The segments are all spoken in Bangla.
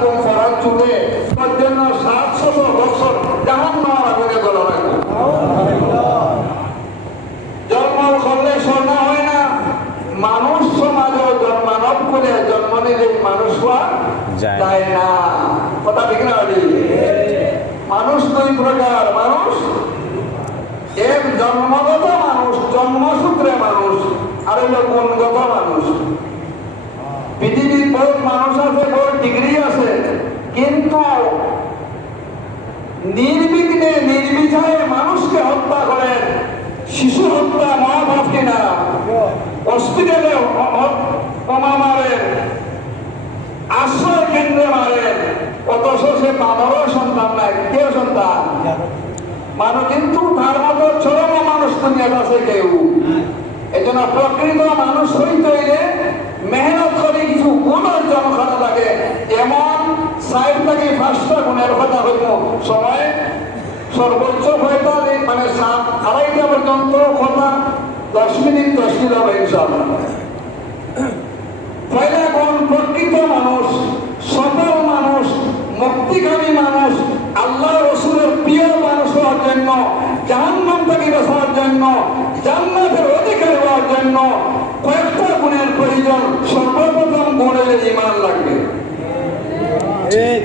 এবং ফরান চুলে তার জন্য 700 বছর জাহান্নামের আগুনে জ্বলা রাখবে। জন্ম করলে স্বর্ণ হয় না, মানুষ সমাজে মানব করে জন্ম নিলে মানুষ হওয়া যায় না। কথা ঠিক না? মানুষ দুই প্রকার, মানুষ এক জন্মগত মানুষ, জন্মসূত্রে মানুষ, আর হলো গুণগত মানুষ। পৃথিবীর বহুত মানুষ আছে, বহুত ডিগ্রি আছে, কিন্তু নির্বিঘ্নে নির্বিচারে মানুষকে হত্যা করেন। শিশু হত্যা মহাপাপ কিনা? হসপিটালে বোমা মারেন, আশ্রয় কেন্দ্রে মারেন, অথচ সে বাবারও সন্তান নাই, কেউ সন্তান মানুষ, কিন্তু তার মতো চরম মানুষ দুনিয়াতে আছে কেউ। এই জন্য প্রকৃত মানুষ হইতে হইলে মেহনত করে কিছু গুণ অর্জন করা লাগে। এমন 4 থেকে 5টা গুণের কথা হইব। সময় সর্বোচ্চ 45 মানে 2:30 পর্যন্ত কথা, 10 মিনিট 10 মিনিট হবে ইনশাআল্লাহ। পয়লা গুণ, প্রকৃত মানুষ, সফল মানুষ, মুক্তিকামী মানুষ, আল্লাহ রসুলের প্রিয় মানুষ হওয়ার জন্য, জাহান্নাম থেকে বাঁচার জন্য, জান্নাতের অধিকারী হওয়ার জন্য কয়েকটা গুণের প্রয়োজন। সর্বপ্রথম গুণ হলে ঈমান লাগবে।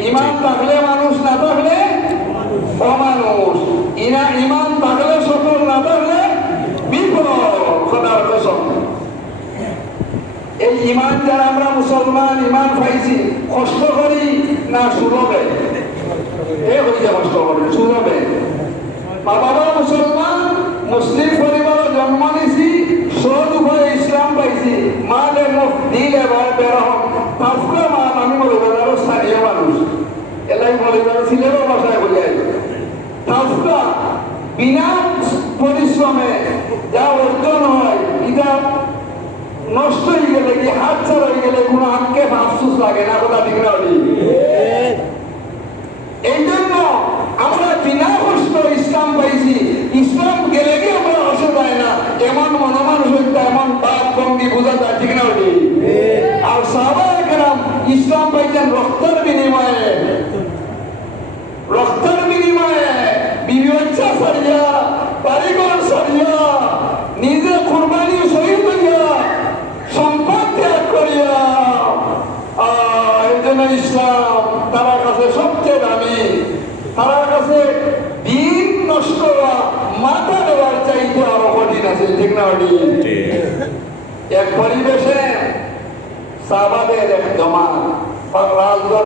ঈমান থাকলে মানুষ, না থাকলে অমানুষ। ঈমান থাকলে সফল, না থাকলে বিফল। খোদার কসম, এই ঈমান যারা আমরা মুসলমান ঈমান পাইছি, কষ্ট করি না সুলভে? এ হইছে কষ্ট করি সুলভে। বাবা মুসলমান, মুসলিম পরিবারে জন্ম নিছি, সৎ উপায়ে ইসলাম পাইছি, মালে মুখ দিলে বেরহম তাফকা মা। আমি মরিবাজার স্থানীয় মানুষ, এলাই মরিবাজার ছিলেও বাসায় বলে তাফকা বিনা পরিশ্রমে যা অর্জন হয়, এটা নষ্ট হয়ে গেলে কি হাত ছাড়া হয়ে গেলে কোনো আঁকে আফসোস লাগে না। কথা ঠিক না? এই জন্য আমরা বিনা কষ্ট ইসলাম পাইছি। ইসলাম গেলে কি আমরা হসে যায় না, এমন মনোমানসিকতা, এমন বাদ ভঙ্গি বোঝা যায়। ঠিক না? আর সাহাবায়ে কেরাম ইসলাম পাইছেন রক্তের বিনিময়ে, রক্তের বিনিময়ে, বিবি বাচ্চা ছাড়িয়া, বাড়িঘর ছাড়িয়া, নিজে কুরবানি শহীদ হইয়া, সম্পদ ত্যাগ করিয়া। এই জন্য ইসলাম তার কাছে সবচেয়ে দামি। তার কাছে দিন নষ্ট হওয়া, মাথা দেওয়ার চাইতে আরো কঠিন আছে। ঠিক না? এক পরিবেশে সাহাবাদের এক জমা